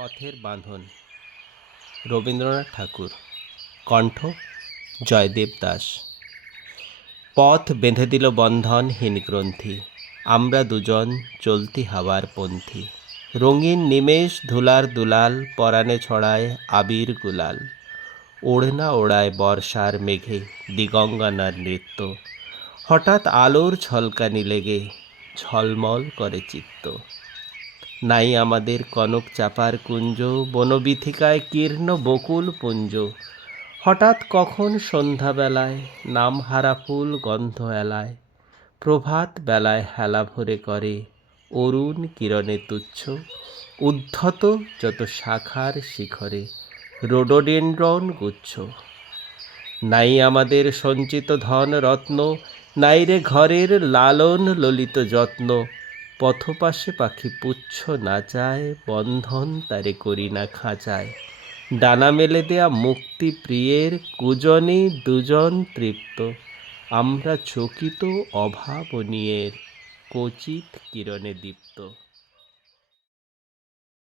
পথের বাঁধন। রবীন্দ্রনাথ ঠাকুর। কণ্ঠ জয়দেব দাস। পথ বেঁধে দিল বন্ধনহীন গ্রন্থি, আমরা দুজন চলতি হাওয়ার পন্থী। রঙিন নিমেষ ধুলার দুলাল, পরাণে ছড়ায় আবির গুলাল। ওড়না ওড়ায় বর্ষার মেঘে দিগঙ্গনার নৃত্য। হঠাৎ আলোর ঝলকানি লেগে ঝলমল করে চিত্ত। নাই আমাদের কনক চাপার কুঞ্জ, বনবীথিকায় কীর্ণ বকুল পুঞ্জ। হঠাৎ কখন সন্ধ্যাবেলায় নামহারা ফুল গন্ধ এলায়। প্রভাত বেলায় হেলা ভরে করে অরুণ কিরণে তুচ্ছ। উদ্ধত যত শাখার শিখরে রোডোডেনড্রন গুচ্ছ। নাই আমাদের সঞ্চিত ধন রত্ন, নাই রে ঘরের লালন ললিত যত্ন। পথপাশে পাখি পুচ্ছ নাচায়, বন্ধন তারে করি না খাঁচায়। ডানা মেলে দেয়া মুক্তি প্রিয়ের কুজনে দুজন তৃপ্ত। আমরা চকিত অভাবনীয়ের কচিত কিরণে দীপ্ত।